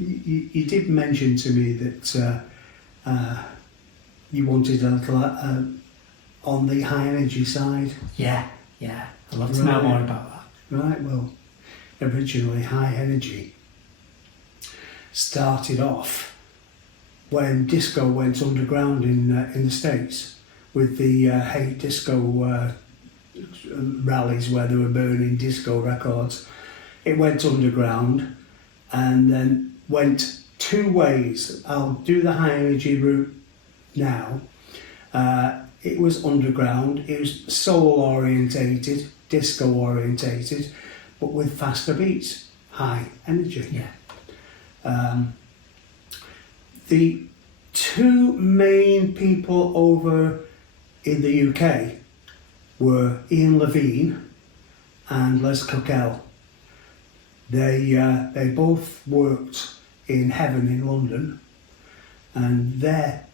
You did mention to me that you wanted a little on the high energy side. Yeah. I'd love to know more about that. Right, well, originally high energy started off when disco went underground in the States with the hate disco rallies where they were burning disco records. It went underground and then went two ways. I'll do the high energy route now. It was underground, it was soul orientated, disco orientated, but with faster beats, high energy. Yeah. The two main people over in the UK were Ian Levine and Les Coquelle. They both worked in Heaven in London, and their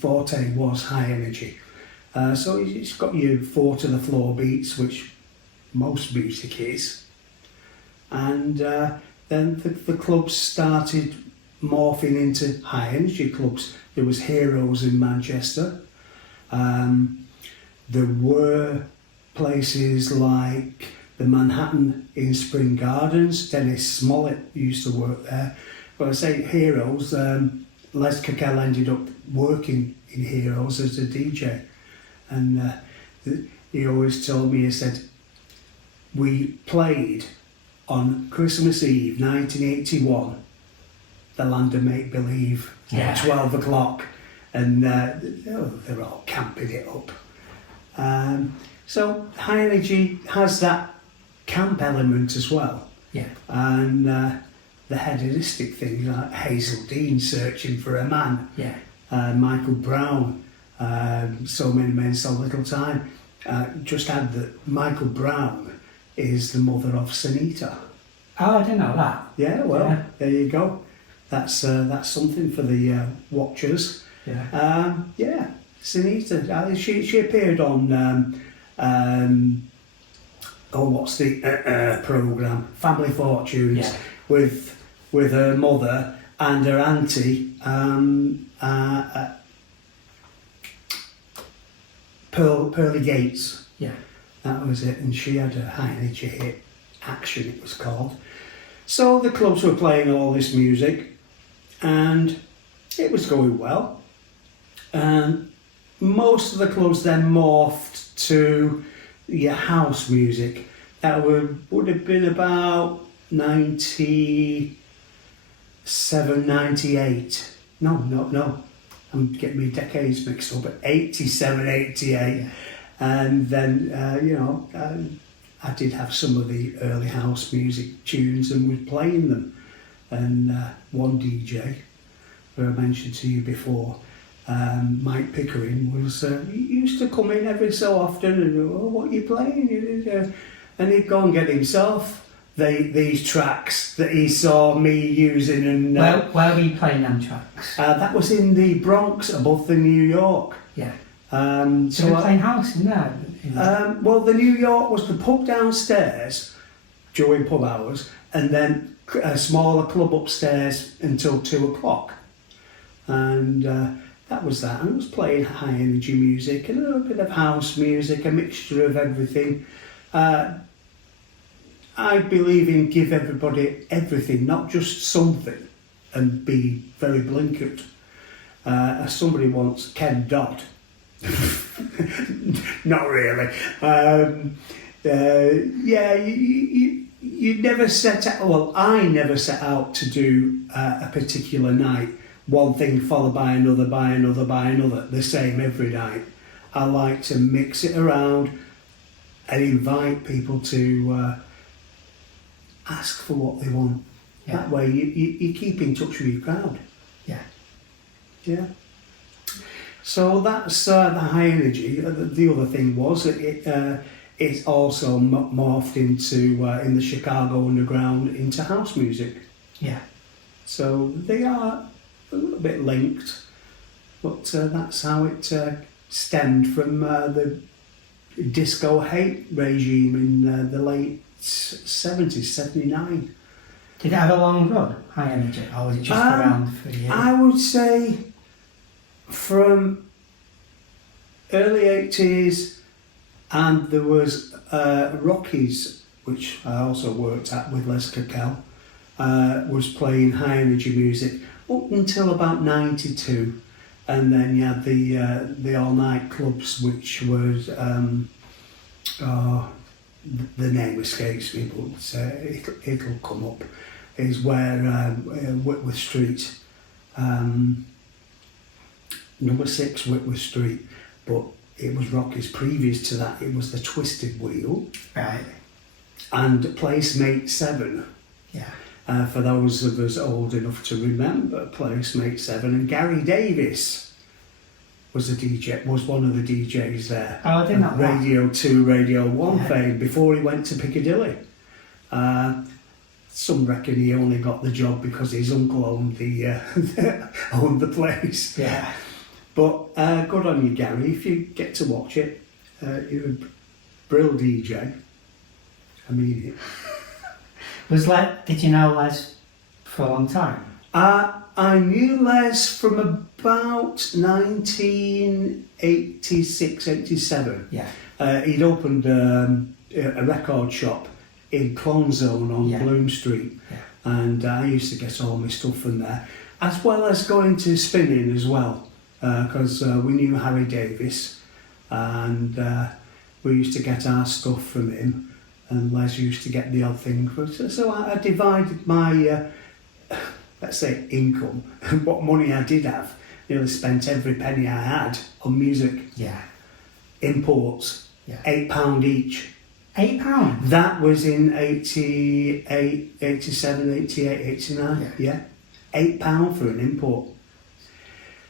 forte was high energy. So it's got your 4 to the floor beats, which most music is, and then the clubs started morphing into high energy clubs. There was Heroes in Manchester. There were places like the Manhattan in Spring Gardens. Dennis Smollett used to work there. But I say Heroes, Les Coquelle ended up working in Heroes as a DJ. And he always told me, he said, we played on Christmas Eve 1981, the Land of Make Believe, at 12 o'clock, and they're all camping it up. So high energy has that camp element as well. Yeah. And the hedonistic things like Hazel Dean, Searching for a Man. Yeah. Michael Brown, So Many Men, So Little Time. Just add that Michael Brown is the mother of Sunita. Oh, I didn't know that. Yeah, well, there you go. That's something for the watchers. Yeah. Yeah, Sunita. She appeared on what's the program? Family Fortunes, with her mother and her auntie, Pearly Gates. Yeah. That was it, and she had a high energy hit, Action it was called. So the clubs were playing all this music, and it was going well. And most of the clubs then morphed to your house music. That would have been about 97, 98. No. I'm getting my decades mixed up. 87, 88. Yeah. And then, I did have some of the early house music tunes and was playing them. And one DJ, who I mentioned to you before, Mike Pickering, he used to come in every so often and, what are you playing? And he'd go and get himself these tracks that he saw me using. And where were you playing them tracks? that was in the Bronx above the New York. Yeah. So you were playing house in there? Well, the New York was the pub downstairs during pub hours, and then a smaller club upstairs until 2 o'clock. And that was that. And I was playing high energy music and a little bit of house music, a mixture of everything. I believe in give everybody everything, not just something, and be very blinkered. As somebody once, Ken Dodd. Not really. You never set out, well, I never set out to do a particular night, one thing followed by another, the same every night. I like to mix it around and invite people to ask for what they want. Yeah. That way you keep in touch with your crowd. Yeah. So that's the high energy. The other thing was that it also morphed into, in the Chicago underground, into house music. Yeah. So they are a little bit linked, but that's how it stemmed from the disco hate regime in the late 70s, 79. Did it have a long run, High Energy, or was it just around for a year? I would say from early 80s, and there was Rockies, which I also worked at with Les Cacel, was playing High Energy music up until about 92. And then you had the all-night clubs, which was, the name escapes me, but it'll come up, is where Whitworth Street, number 6 Whitworth Street, but it was Rockies. Previous to that, it was the Twisted Wheel. Right. And Placemate 7. Yeah. For those of us old enough to remember Placemate 7, and Gary Davis was a DJ, was one of the DJs there. Oh, I didn't know that. Radio 2, Radio 1 fame, before he went to Piccadilly. Some reckon he only got the job because his uncle owned owned the place. Yeah. But good on you, Gary, if you get to watch it. You're a brill DJ. I mean it. Did you know Les for a long time? I knew Les from about 1986, 87. Yeah. He'd opened a record shop in Clone Zone on Bloom Street, and I used to get all my stuff from there, as well as going to spinning as well, because we knew Harry Davis, and we used to get our stuff from him. And Les used to get the odd thing. So I divided my, let's say, income, what money I did have. Nearly spent every penny I had on music. Yeah. Imports. Yeah. £8 each. £8? That was in 88, 87, 88, 89. Yeah. £8 for an import.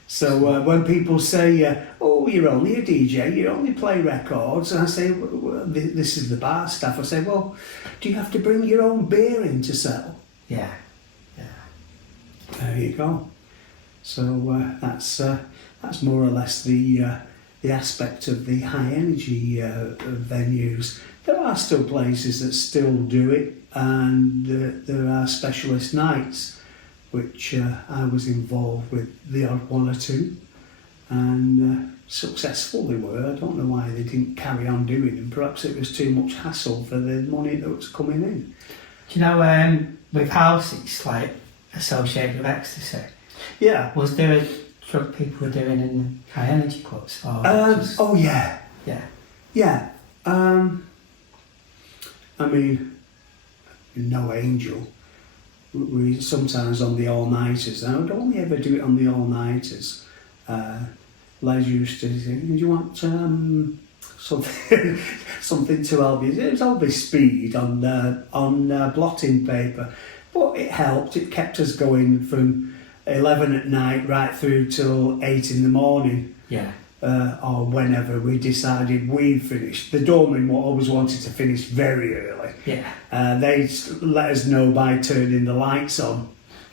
So when people say, oh, you're only a DJ, you only play records, and I say, well, this is the bar staff, I say, well, do you have to bring your own beer in to sell? Yeah. Yeah. There you go. So that's more or less the aspect of the high energy venues. There are still places that still do it, and there are specialist nights, which I was involved with the odd one or two, and successful they were. I don't know why they didn't carry on doing them. Perhaps it was too much hassle for the money that was coming in. Do you know, with house, it's like associated with ecstasy. Yeah. Was there a drug people were doing in high energy clubs? Or oh yeah. Yeah. Yeah. I mean, no angel. We sometimes on the all-nighters, and I would only ever do it on the all-nighters. Les used to say, do you want something to help you? It was always speed on blotting paper, but it helped. It kept us going from 11 at night right through till 8 in the morning. Yeah. Or whenever we decided we'd finished. The doorman always wanted to finish very early. Yeah. They'd let us know by turning the lights on,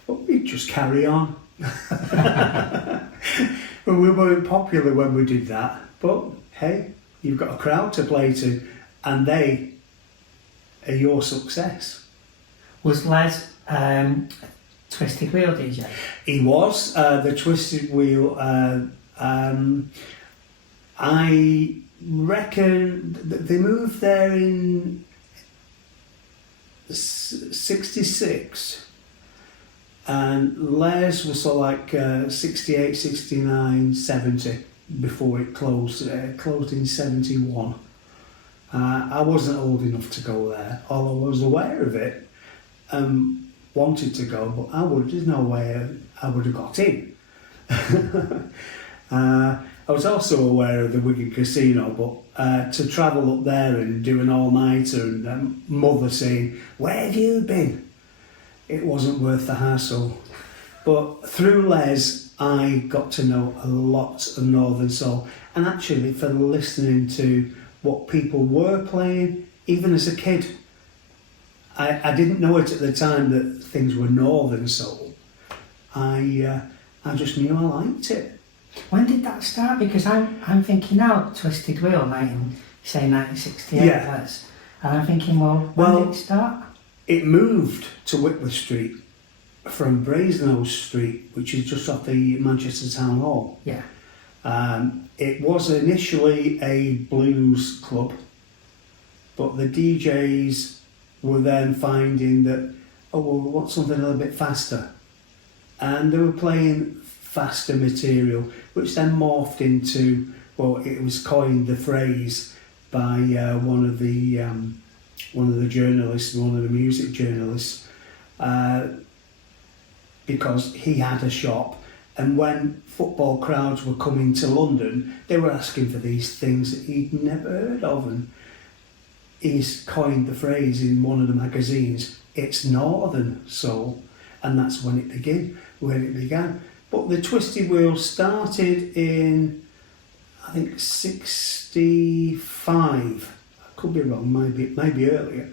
but we'd just carry on. We weren't popular when we did that, but hey, you've got a crowd to play to, and they are your success. Was Les Twisted Wheel DJ? He was. The Twisted Wheel, I reckon they moved there in 66, and Les was sort of like 68, 69, 70 before it closed. Closed in 71. I wasn't old enough to go there, although I was aware of it, wanted to go, but there's no way I would have got in. I was also aware of the Wigan Casino, but to travel up there and do an all-nighter and mother saying, where have you been? It wasn't worth the hassle. But through Les, I got to know a lot of Northern Soul, and actually for listening to what people were playing, even as a kid. I didn't know it at the time that things were Northern Soul. I just knew I liked it. When did that start? Because I'm thinking now, Twisted Wheel, 1968, Yeah. and I'm thinking, well, when did it start? It moved to Whitworth Street from Brasenose Street, which is just off the Manchester Town Hall. Yeah. It was initially a blues club, but the DJs were then finding that, oh, well, we want something a little bit faster. And they were playing faster material, which then morphed into, well, it was coined the phrase by one of the journalists, one of the music journalists, because he had a shop, and when football crowds were coming to London, they were asking for these things that he'd never heard of, and he's coined the phrase in one of the magazines, it's Northern Soul, and that's when it began. But the Twisted Wheel started in, I think, 65. I could be wrong, maybe earlier,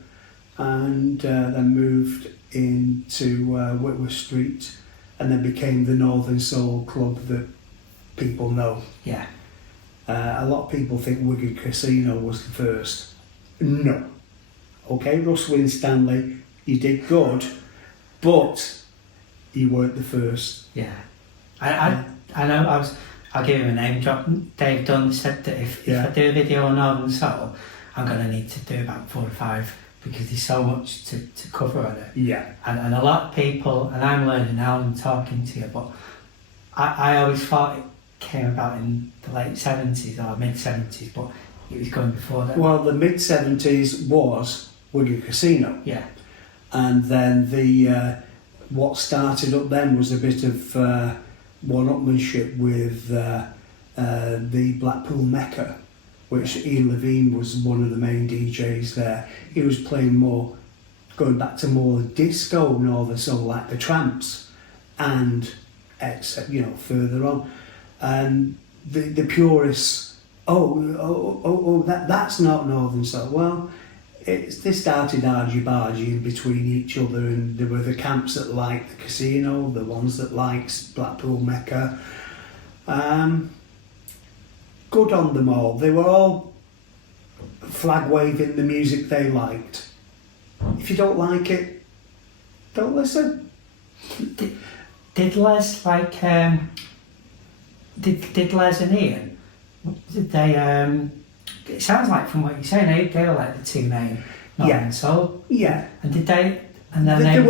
and then moved into Whitworth Street, and then became the Northern Soul Club that people know. Yeah. A lot of people think Wigan Casino was the first. No. Okay, Russ Winstanley, you did good, but you weren't the first. Yeah. I know, I'll give him a name drop. Dave Dunn said that if I do a video on Northern Soul, I'm going to need to do about 4 or 5 because there's so much to cover on it. Yeah. And a lot of people, and I'm learning now and talking to you, but I always thought it came about in the late 70s or mid 70s, but it was going before that. Well, the mid 70s was Wigan Casino. Yeah. And then what started up then was a bit of one-upmanship with the Blackpool Mecca, which Ian Levine was one of the main DJs there. He was playing more, going back to more disco Northern Soul, like the Tramps, and further on. And the purists, that's not Northern Soul. Well, they started argy-bargy between each other, and there were the camps that liked the Casino, the ones that liked Blackpool Mecca. Good on them all. They were all flag-waving the music they liked. If you don't like it, don't listen. Did Les like... Did Les and Ian, did they... it sounds like from what you're saying, they were like the two main Northern Soul. Yeah. And did they... And then there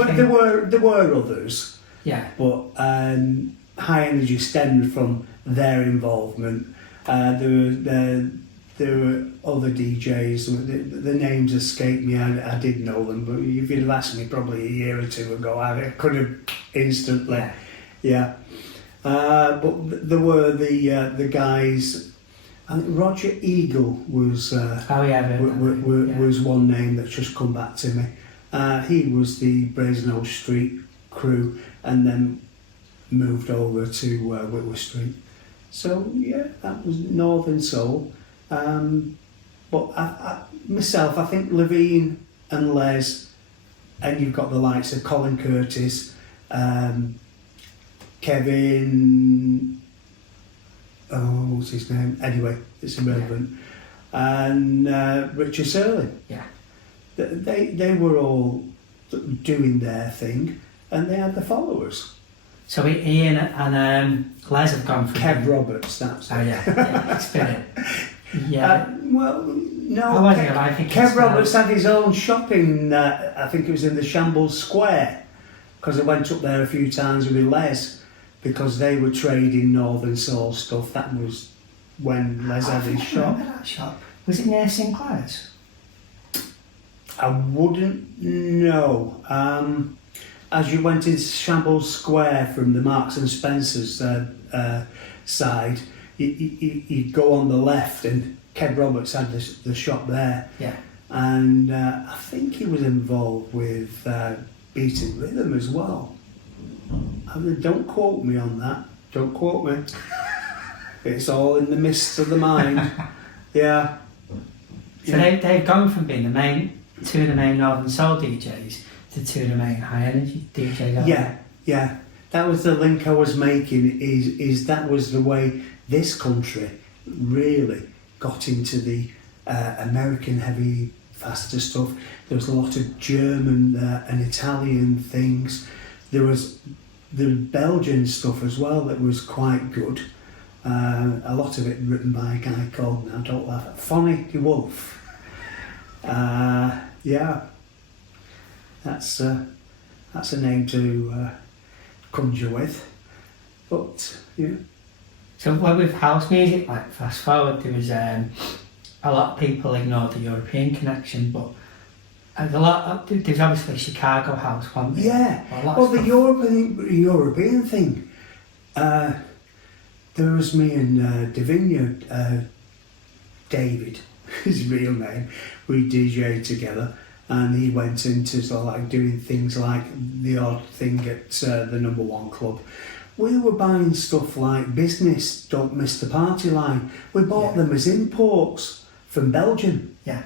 were others. Yeah. But High Energy stemmed from their involvement. There were other DJs. The names escape me. I did know them, but if you'd have asked me probably a year or two ago, I could have instantly. Yeah. But there were the guys. And Roger Eagle was was one name that's just come back to me. He was the Brasenose Street crew, and then moved over to Whitworth Street. So yeah, that was Northern Soul. But myself, I think Levine and Les, and you've got the likes of Colin Curtis, Kevin, what's his name? Anyway, it's irrelevant. Yeah. And Richard Serling. Yeah. They were all doing their thing, and they had the followers. So Ian and Les have gone from... Kev Roberts, that's it. Oh yeah, it's been it. Yeah. Well, no. Kev Roberts had his own shop in, I think it was in the Shambles Square, because I went up there a few times with Les, because they were trading Northern Soul stuff. That was when Les had his shop. That shop. Was it near Sinclair's? I wouldn't know. As you went into Shambles Square from the Marks and Spencer's side, you'd go on the left, and Kev Roberts had the shop there. Yeah. And I think he was involved with Beating Rhythm as well. I mean, don't quote me on that. Don't quote me. It's all in the mist of the mind. Yeah. So they've gone from being two of the main Northern Soul DJs to two of the main High Energy DJs. Yeah. That was the link I was making. Is that was the way this country really got into the American heavy faster stuff. There was a lot of German and Italian things. There was the Belgian stuff as well that was quite good. A lot of it written by a guy called, now don't laugh, Phonic Wolf. Yeah, that's a name to conjure with. But yeah. So with house music, like fast forward, there was a lot of people ignore the European connection, but there's obviously Chicago house, wasn't there? Yeah. Well, the European thing. There was me and Davinia, David, his real name. We DJ'd together, and he went into sort of like doing things like the odd thing at the number one club. We were buying stuff like Business, Don't Miss the Party Line. We bought them as imports from Belgium. Yeah.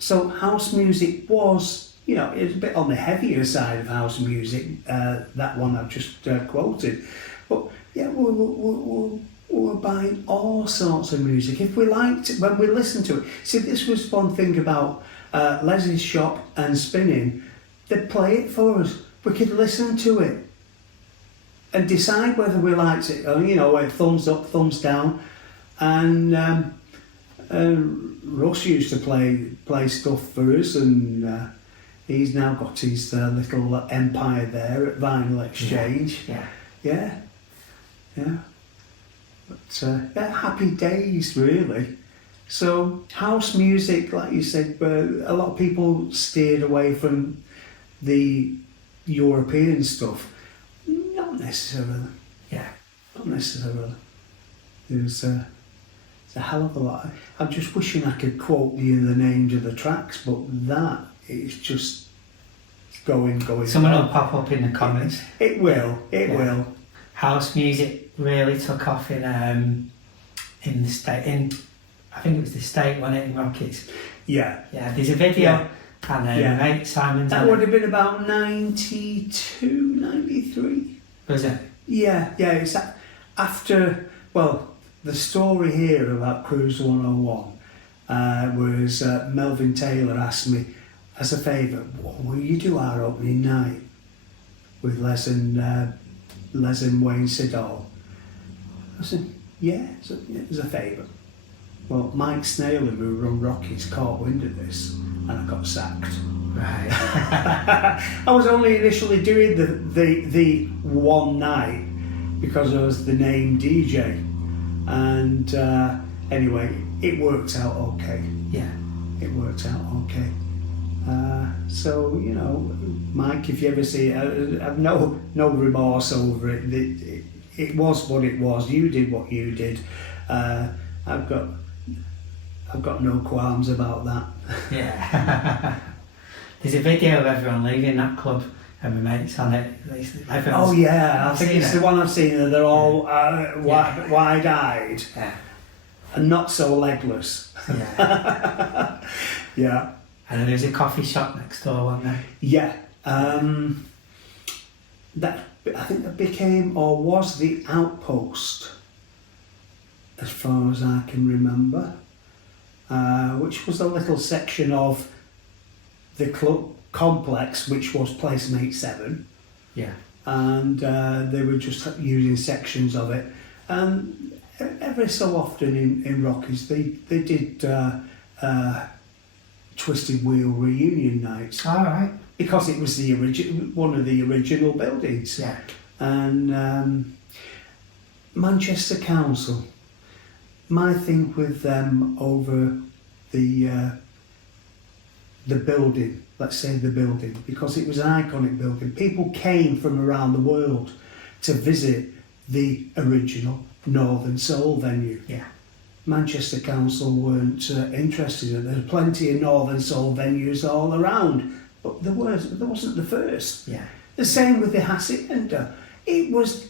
So house music was, it was a bit on the heavier side of house music, that one I've just quoted. But yeah, we were buying all sorts of music. If we liked it, when we listened to it, see, this was one thing about Leslie's shop and spinning, they'd play it for us. We could listen to it and decide whether we liked it, or thumbs up, thumbs down. And Russ used to play stuff for us, and he's now got his little empire there at Vinyl Exchange. Yeah. But happy days, really. So house music, like you said, a lot of people steered away from the European stuff. Not necessarily. Yeah. Not necessarily. There's a hell of a lot. I'm just wishing I could quote you the names of the tracks, but that is just going. Someone will pop up in the comments. It will. It will. House music really took off in the state. I think it was the state, wasn't it, in Rockies? Yeah. Yeah. There's a video, and mate Simon's. That would have been about 92, 93. Was it? Yeah. It's after. Well, the story here about Cruise 101 was Melvin Taylor asked me as a favour, will you do our opening night with Les and Wayne Siddall? I said, yeah, as a favour. Well, Mike Snaley, who run Rockies, caught wind of this, and I got sacked. Right. I was only initially doing the one night because I was the name DJ, and anyway, it worked out okay. Yeah. It worked out okay. So Mike, if you ever see it, I've no remorse over it. It was what it was. You did what you did. I've got no qualms about that. Yeah. There's a video of everyone leaving that club and my mates on it. Oh yeah, I think it's the one I've seen. They're all wide-eyed and not so legless. Yeah. Yeah. And then there's a coffee shop next door, wasn't there? Yeah. That I think that became or was the Outpost, as far as I can remember, which was a little section of the club complex, which was Placemate 7. Yeah. And they were just using sections of it. And every so often in Rockies, they did Twisted Wheel reunion nights. All right. Because it was one of the original buildings. Yeah. And Manchester Council, my thing with them over the building, let's say the building, because it was an iconic building. People came from around the world to visit the original Northern Soul venue. Yeah. Manchester Council weren't interested in it. There's plenty of Northern Soul venues all around, but there wasn't the first. Yeah. The same with the Hacienda. It was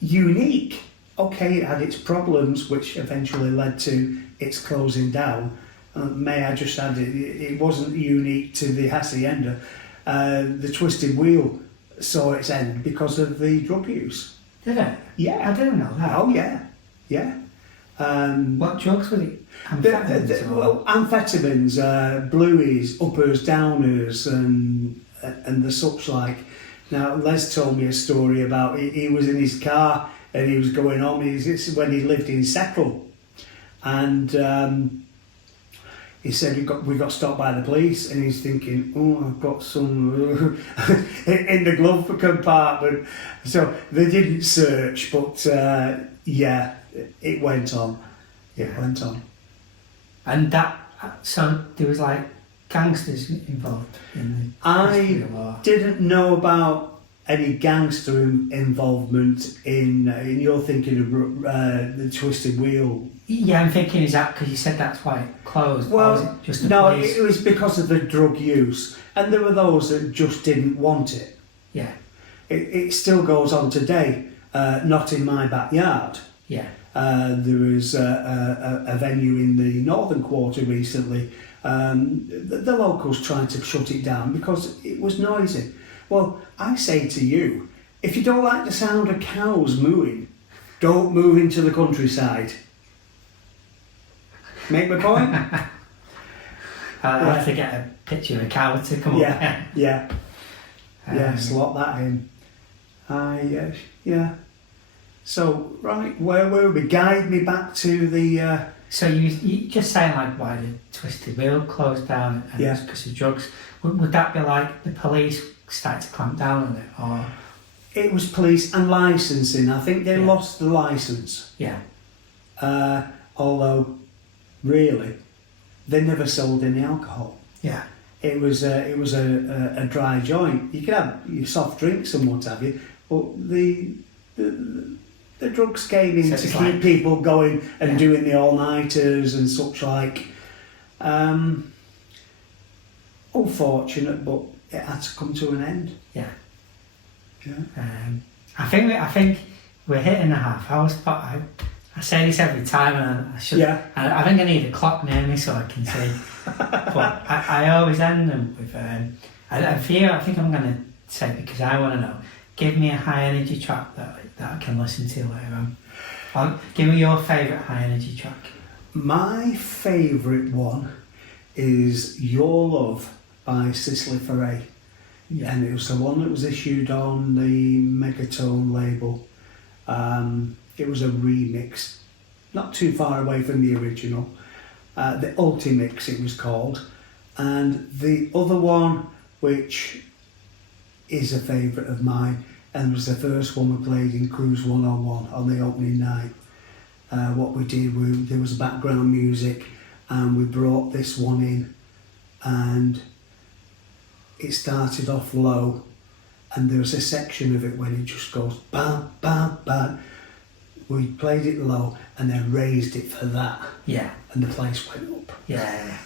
unique. Okay, it had its problems, which eventually led to its closing down. May I just add, it wasn't unique to the Hacienda. The Twisted Wheel saw its end because of the drug use. Did it? Yeah. I didn't know that. Oh, yeah. Yeah. What drugs were it? Amphetamines? Well, amphetamines, blueies, uppers, downers, and the such like. Now, Les told me a story about he was in his car and he was going home. It's when he lived in Settle, and he said we got stopped by the police, and he's thinking, oh, I've got some in the glove compartment. So they didn't search, but yeah, it went on. It went on. And so there was like gangsters involved in the I didn't know about any gangster involvement in you're thinking of the Twisted Wheel. Yeah, I'm thinking, is that because you said that's why it closed? Well, or was it just the no, police? it was because of the drug use, and there were those that just didn't want it. Yeah. It still goes on today, not in my backyard. Yeah. There was a venue in the Northern Quarter recently. The locals tried to shut it down because it was noisy. Well, I say to you, if you don't like the sound of cows mooing, don't move into the countryside. Make my point? I'll have to get a picture of a cow to come up. Yeah. Slot that in. Yeah. So, right, where were we? Guide me back to the... So you just saying like why the Twisted Wheel closed down and it's because of drugs. Would that be like the police started to clamp down on it, or...? It was police and licensing. I think they lost the licence. Yeah. Although, really, they never sold any alcohol. Yeah. It was a dry joint. You could have your soft drinks and what have you, but the drugs came in to keep people going and doing the all-nighters and such like. Unfortunate, but it had to come to an end. Yeah. Yeah. I think we're hitting the half hour spot. I say this every time, and I should. Yeah. I think I need a clock near me so I can see. But I always end them with. I feel. I think I'm going to say, because I want to know. Give me a high energy track that I can listen to later on. Give me your favourite high energy track. My favourite one is Your Love by Cicely Foray. Yeah. And it was the one that was issued on the Megatone label. It was a remix, not too far away from the original. The Ultimix it was called. And the other one, which is a favourite of mine, and was the first one we played in Cruise 101 on the opening night. What we did, there was background music, and we brought this one in, and it started off low, and there was a section of it when it just goes bam, bam, bam. We played it low and then raised it for that. Yeah. And the place went up. Yeah.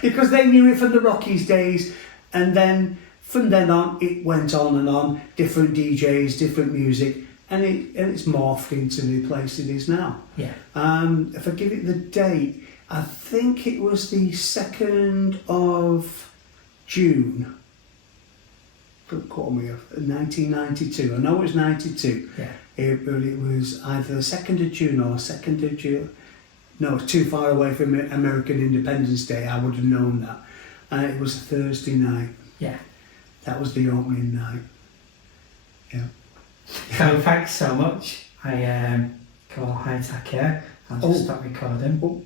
Because they knew it from the Rockies days, and then from then on it went on and on, different DJs, different music, and it's morphed into the place it is now. Yeah. If I give it the date, I think it was the 2nd of June. Don't quote me, 1992. I know it was 92. Yeah. But it was either the 2nd of June or 2nd of July. No, it's too far away from American Independence Day. I would have known that. It was a Thursday night. Yeah. That was the opening night. Yeah. So thanks so much. I call high tech here. I'll just stop recording. Oh.